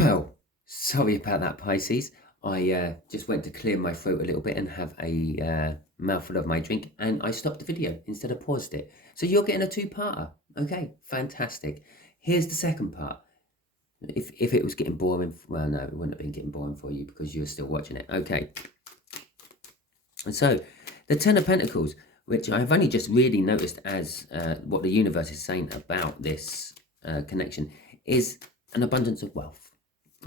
Well, sorry about that, Pisces. I just went to clear my throat a little bit and have a mouthful of my drink, and I stopped the video instead of paused it. So you're getting a two-parter. Okay, fantastic. Here's the second part. If it was getting boring, well, no, it wouldn't have been getting boring for you because you're still watching it. Okay. And so, the Ten of Pentacles, which I've only just really noticed as what the universe is saying about this connection, is an abundance of wealth.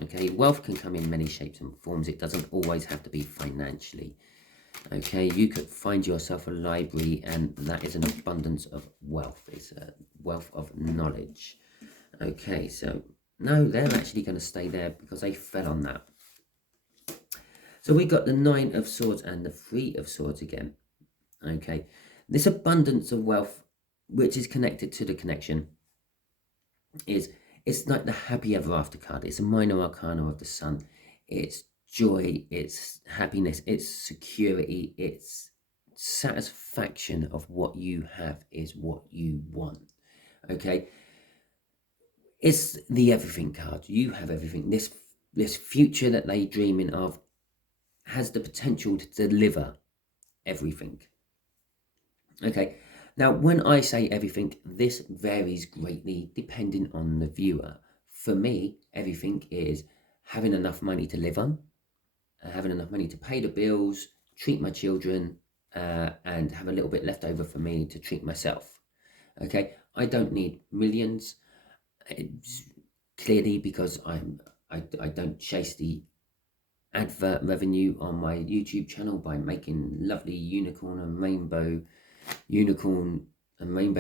Okay, wealth can come in many shapes and forms. It doesn't always have to be financially. Okay, you could find yourself a library and that is an abundance of wealth. It's a wealth of knowledge. Okay, so no, they're actually going to stay there because they fell on that. So we got the Nine of Swords and the Three of Swords again. Okay, this abundance of wealth, which is connected to the connection, it's like the happy ever after card. It's a minor arcana of the sun. It's joy, it's happiness, it's security, it's satisfaction of what you have is what you want. Okay, it's the everything card. You have everything. This future that they dreaming of has the potential to deliver everything. Okay, now when I say everything, this varies greatly depending on the viewer. For me, everything is having enough money to live on, having enough money to pay the bills, treat my children, and have a little bit left over for me to treat myself. Okay, I don't need millions, clearly, because I don't chase the advert revenue on my YouTube channel by making lovely unicorn and rainbow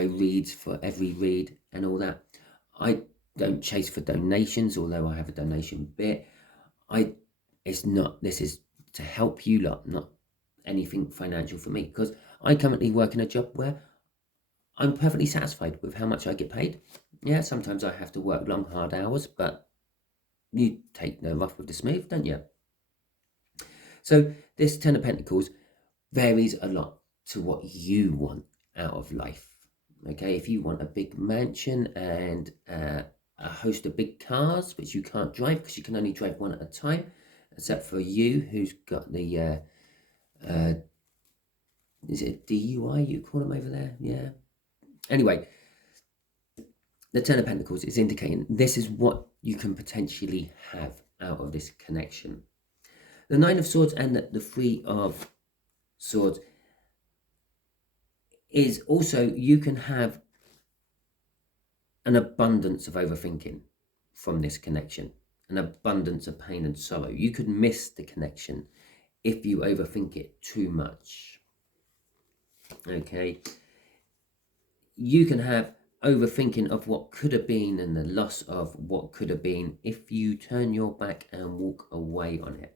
reads for every read and all that. I don't chase for donations, although I have a donation bit. This is to help you lot, not anything financial for me, because I currently work in a job where I'm perfectly satisfied with how much I get paid. Yeah, sometimes I have to work long, hard hours, but you take the rough with the smooth, don't you? So this Ten of Pentacles varies a lot to what you want out of life. Okay, if you want a big mansion and a host of big cars, which you can't drive because you can only drive one at a time, except for you who's got the is it DUI you call them over there? Yeah. Anyway, the Ten of Pentacles is indicating this is what you can potentially have out of this connection. The Nine of Swords and the Three of Swords is also, you can have an abundance of overthinking from this connection, an abundance of pain and sorrow. You could miss the connection if you overthink it too much. Okay, you can have overthinking of what could have been and the loss of what could have been if you turn your back and walk away on it.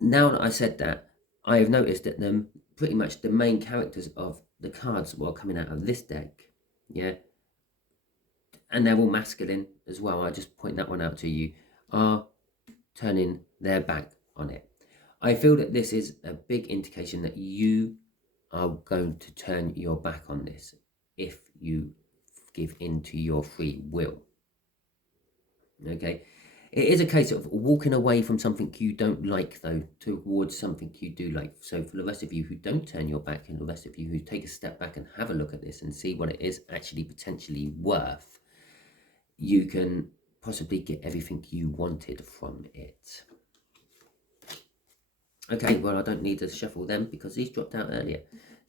Now that I said that, I have noticed that pretty much the main characters of the cards that are coming out of this deck, yeah, and they're all masculine as well, I just point that one out to you, are turning their back on it. I feel that this is a big indication that you are going to turn your back on this if you give in to your free will. Okay, it is a case of walking away from something you don't like, though, towards something you do like. So for the rest of you who don't turn your back, and the rest of you who take a step back and have a look at this and see what it is actually potentially worth, you can possibly get everything you wanted from it. Okay, well, I don't need to shuffle them because these dropped out earlier.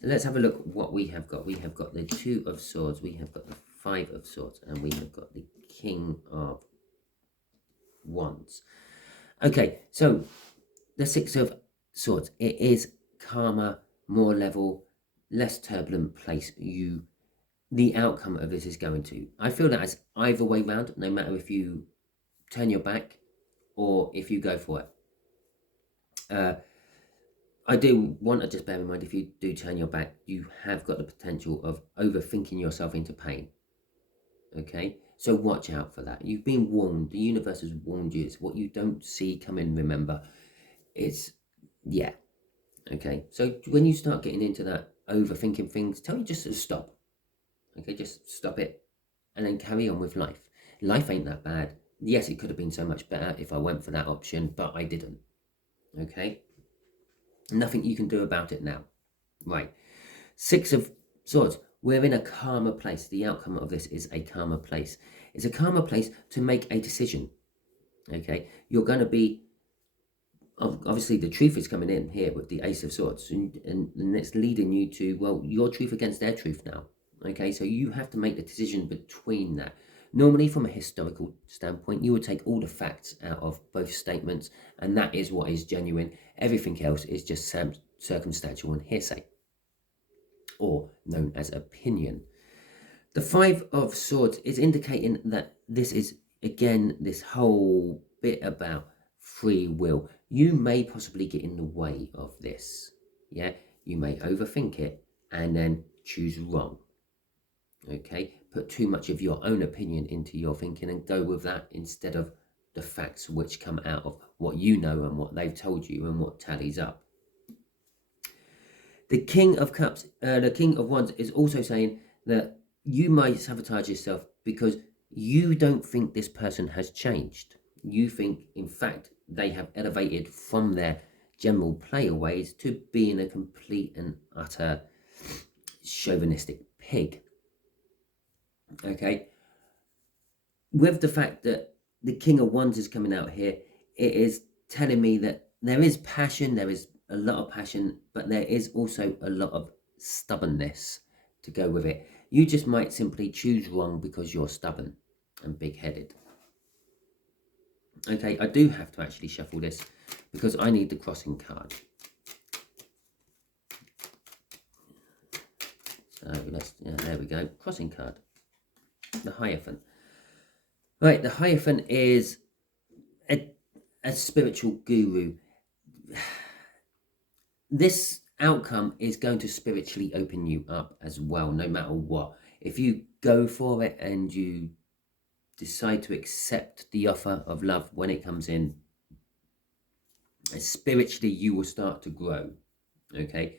So let's have a look what we have got. We have got the Two of Swords, we have got the Five of Swords, and we have got the King of Wands. Okay, so the Six of Swords, it is calmer, more level, less turbulent place the outcome of this is going to. I feel that as either way round, no matter if you turn your back or if you go for it. I do want to just bear in mind, if you do turn your back, you have got the potential of overthinking yourself into pain. Okay, so watch out for that. You've been warned. The universe has warned you. It's what you don't see coming, remember. It's, yeah. Okay, so when you start getting into that overthinking things, tell you just to stop. Okay, just stop it and then carry on with life. Life ain't that bad. Yes, it could have been so much better if I went for that option, but I didn't. Okay? Nothing you can do about it now. Right. Six of Swords. We're in a calmer place. The outcome of this is a calmer place. It's a calmer place to make a decision. Okay? You're going to be... Obviously, the truth is coming in here with the Ace of Swords. And it's leading you to, well, your truth against their truth now. Okay? So you have to make the decision between that. Normally, from a historical standpoint, you would take all the facts out of both statements, and that is what is genuine. Everything else is just circumstantial and hearsay, or known as opinion. The Five of Swords is indicating that this is, again, this whole bit about free will. You may possibly get in the way of this. Yeah, you may overthink it and then choose wrong. Okay, put too much of your own opinion into your thinking and go with that instead of the facts which come out of what you know and what they've told you and what tallies up. The King of Cups, the King of Wands is also saying that you might sabotage yourself because you don't think this person has changed. You think, in fact, they have elevated from their general player ways to being a complete and utter chauvinistic pig. Okay, with the fact that the King of Wands is coming out here, it is telling me that there is passion, there is a lot of passion, but there is also a lot of stubbornness to go with it. You just might simply choose wrong because you're stubborn and big-headed. Okay, I do have to actually shuffle this because I need the crossing card. So there we go, crossing card. The Hierophant. Right, the Hierophant is a spiritual guru. This outcome is going to spiritually open you up as well, no matter what. If you go for it and you decide to accept the offer of love when it comes in, spiritually you will start to grow. Okay,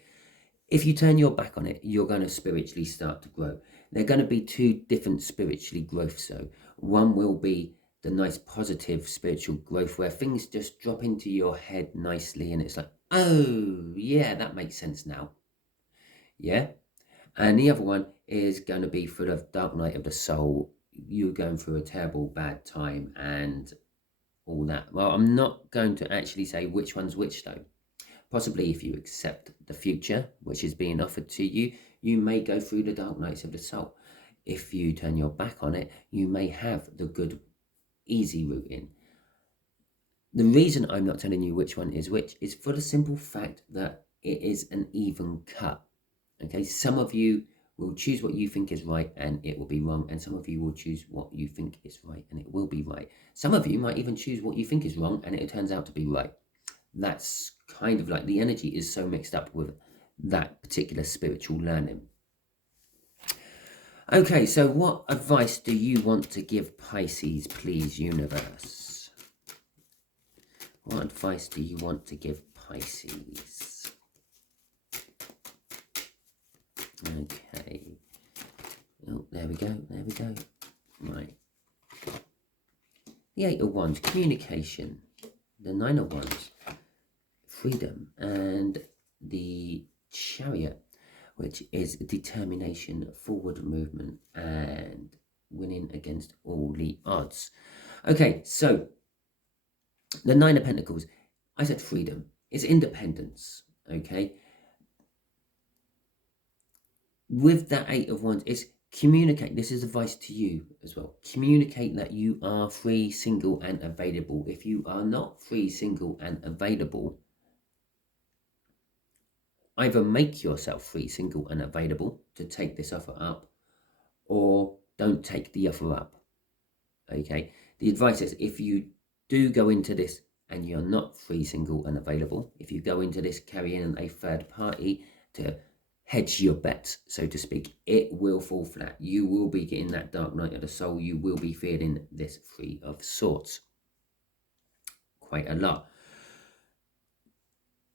if you turn your back on it, you're going to spiritually start to grow. They're going to be two different spiritually growth. So one will be the nice positive spiritual growth where things just drop into your head nicely and it's like, oh yeah, that makes sense now. Yeah. And the other one is going to be full of dark night of the soul. You're going through a terrible bad time and all that. Well, I'm not going to actually say which one's which though. Possibly if you accept the future, which is being offered to you, you may go through the dark nights of the soul. If you turn your back on it, you may have the good, easy route in. The reason I'm not telling you which one is which is for the simple fact that it is an even cut. Okay, some of you will choose what you think is right and it will be wrong, and some of you will choose what you think is right and it will be right. Some of you might even choose what you think is wrong and it turns out to be right. That's kind of like the energy is so mixed up with that particular spiritual learning. Okay, so what advice do you want to give Pisces, please, universe? What advice do you want to give Pisces? Okay. Oh, there we go, there we go. Right. The Eight of Wands, communication. The Nine of Wands, freedom, and the Chariot, which is determination, forward movement, and winning against all the odds. Okay, so the Nine of Pentacles, I said freedom. It's independence, okay? With that Eight of Wands, it's communicate. This is advice to you as well. Communicate that you are free, single, and available. If you are not free, single, and available, either make yourself free, single, and available to take this offer up, or don't take the offer up. Okay? The advice is if you do go into this and you're not free, single, and available, if you go into this carrying a third party to hedge your bets, so to speak, it will fall flat. You will be getting that dark night of the soul. You will be feeling this Three of Swords quite a lot.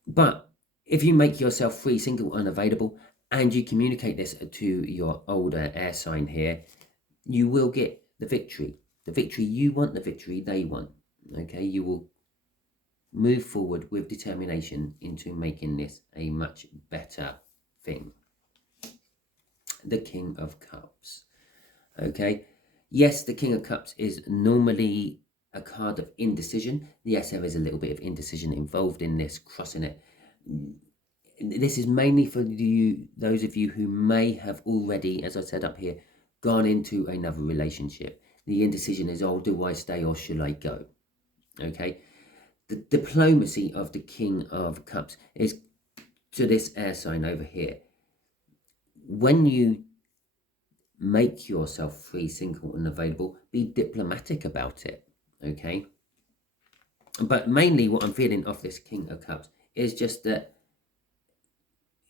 But if you make yourself free, single, unavailable, and you communicate this to your older air sign here, you will get the victory. The victory you want, the victory they want. Okay, you will move forward with determination into making this a much better thing. The King of Cups. Okay, yes, the King of Cups is normally a card of indecision. Yes, there is a little bit of indecision involved in this, crossing it. This is mainly for you, those of you who may have already, as I said up here, gone into another relationship. The indecision is, oh, do I stay or should I go? Okay, the diplomacy of the King of Cups is to this air sign over here. When you make yourself free, single and available, be diplomatic about it. Okay, but mainly what I'm feeling off this King of Cups is just that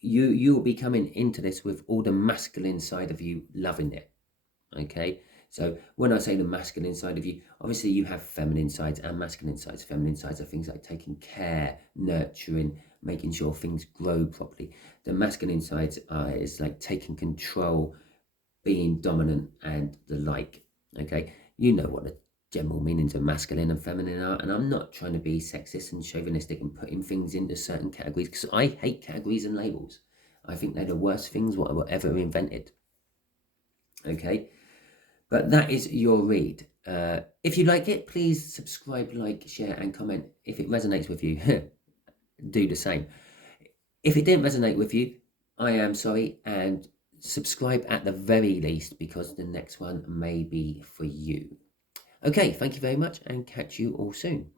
you'll be coming into this with all the masculine side of you loving it. Okay, so when I say the masculine side of you, obviously you have feminine sides and masculine sides. Feminine sides are things like taking care, nurturing, making sure things grow properly. The masculine sides is like taking control, being dominant and the like. Okay, you know what the general meanings of masculine and feminine are, and I'm not trying to be sexist and chauvinistic and putting things into certain categories, because I hate categories and labels. I think they're the worst things what were ever invented. Okay, but that is your read. If you like it, please subscribe, like, share and comment. If it resonates with you, do the same. If it didn't resonate with you, I am sorry, and subscribe at the very least, because the next one may be for you. Okay, thank you very much and catch you all soon.